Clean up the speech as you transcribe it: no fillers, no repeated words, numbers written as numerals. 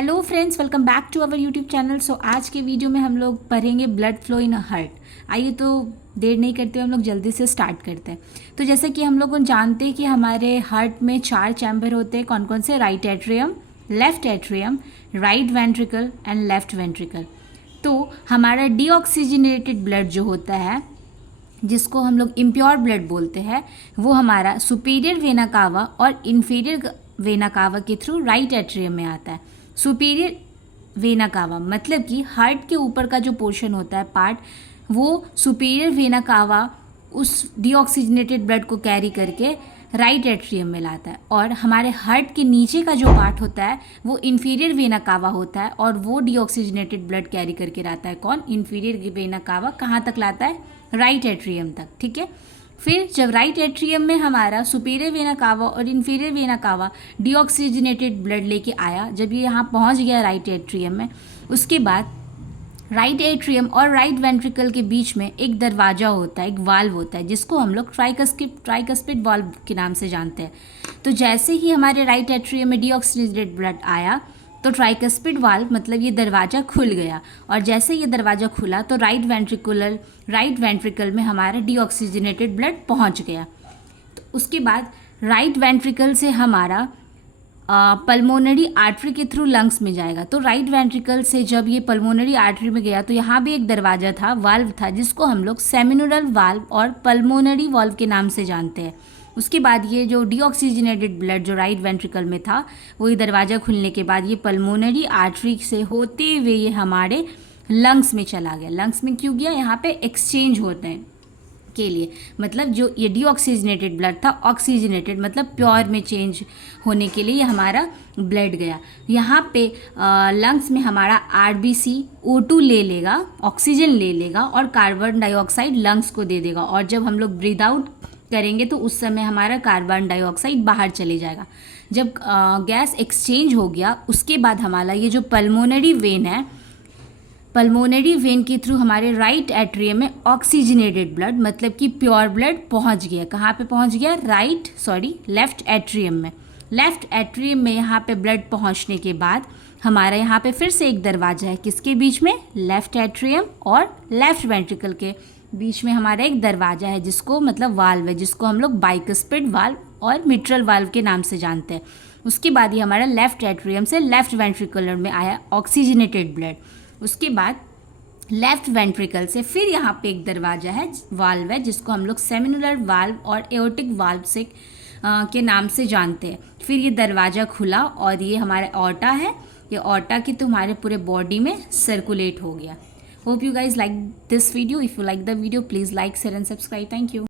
Hello friends, welcome back to our YouTube channel. So आज के video में हम लोग पढ़ेंगे ब्लड फ्लो इन हार्ट। आइए तो देर नहीं करते हुए हम लोग जल्दी से स्टार्ट करते हैं। तो जैसे कि हम लोग जानते हैं कि हमारे हार्ट में 4 चैम्बर होते हैं। कौन कौन से? Right atrium, left atrium, right ventricle and left ventricle. तो हमारा डीऑक्सीजनेटेड ब्लड जो होता है, जिसको हम लोग इम्प्योर ब्लड बोलते हैं, वो हमारा सुपीरियर वेना कावा और इन्फीरियर वेना कावा के थ्रू राइट एट्रियम में आता है। सुपीरियर वेना कावा मतलब कि हार्ट के ऊपर का जो पोर्शन होता है, पार्ट, वो सुपीरियर वेना कावा उस डीऑक्सीजनेटेड ब्लड को कैरी करके राइट एट्रियम में लाता है। और हमारे हार्ट के नीचे का जो पार्ट होता है वो इन्फीरियर वेना कावा होता है, और वो डीऑक्सीजनेटेड ब्लड कैरी करके लाता है। कौन? Inferior vena cava. कहाँ तक लाता है? राइट एट्रियम तक। ठीक है। फिर जब राइट एट्रियम में हमारा सुपीरियर वेना कावा और inferior vena cava deoxygenated blood लेके आया, जब ये यहाँ पहुँच गया राइट एट्रियम में, उसके बाद राइट एट्रियम और राइट वेंट्रिकल के बीच में एक दरवाज़ा होता है, एक वाल्व होता है, जिसको हम लोग ट्राइकस्पिड वाल्व के नाम से जानते हैं। तो जैसे ही हमारे राइट एट्रियम में डीऑक्सीजनेटेड ब्लड आया तो ट्राइकस्पिड वाल्व मतलब ये दरवाज़ा खुल गया, और जैसे ये दरवाज़ा खुला तो राइट वेंट्रिकल में हमारा डीऑक्सीजनेटेड ब्लड पहुंच गया। तो उसके बाद राइट वेंट्रिकल से हमारा पल्मोनरी आर्टरी के थ्रू लंग्स में जाएगा। तो राइट वेंट्रिकल से जब ये पल्मोनरी आर्टरी में गया तो यहाँ भी एक दरवाज़ा था, वाल्व था, जिसको हम लोग सेमिनोरल वाल्व और पल्मोनरी वाल्व के नाम से जानते हैं। उसके बाद ये जो डीऑक्सीजनेटेड ब्लड जो राइट वेंट्रिकल में था, वही दरवाज़ा खुलने के बाद ये पल्मोनरी आर्टरी से होते हुए ये हमारे लंग्स में चला गया। लंग्स में क्यों गया? यहाँ पे एक्सचेंज होते हैं के लिए, मतलब जो ये डीऑक्सीजनेटेड ब्लड था, ऑक्सीजनेटेड मतलब प्योर में चेंज होने के लिए ये हमारा ब्लड गया। यहाँ पे लंग्स में हमारा आरबीसी O2 ले लेगा, ऑक्सीजन ले लेगा और कार्बन डाइऑक्साइड लंग्स को दे देगा, और जब हम लोग ब्रीद आउट करेंगे तो उस समय हमारा कार्बन डाइऑक्साइड बाहर चले जाएगा। जब गैस एक्सचेंज हो गया उसके बाद हमारा ये जो पल्मोनरी वेन है, पल्मोनरी वेन के थ्रू हमारे राइट एट्रियम में ऑक्सीजनेटेड ब्लड मतलब कि प्योर ब्लड पहुंच गया। कहाँ पे पहुंच गया? लेफ्ट एट्रियम में। लेफ्ट एट्रियम में यहाँ पे ब्लड पहुंचने के बाद हमारा यहाँ पे फिर से एक दरवाज़ा है। किसके बीच में? लेफ्ट एट्रियम और लेफ्ट वेंट्रिकल के बीच में हमारा एक दरवाज़ा है, जिसको मतलब वाल्व है, जिसको हम लोग बाइकस्पिड वाल्व और मिट्रल वाल्व के नाम से जानते हैं। उसके बाद ये हमारा लेफ्ट एट्रियम से लेफ्ट वेंट्रिकुलर में आया ऑक्सीजनेटेड ब्लड। उसके बाद लेफ्ट वेंट्रिकल से फिर यहाँ पे एक दरवाज़ा है, वाल्व है, जिसको हम लोग सेमिनुलर वाल्व और एओर्टिक वाल्व से के नाम से जानते हैं। फिर ये दरवाज़ा खुला और ये हमारा ऑर्टा है। ये ऑर्टा की तो हमारे पूरे बॉडी में सर्कुलेट हो गया। Hope you guys like this video. If you like the video, please like, share and subscribe. Thank you.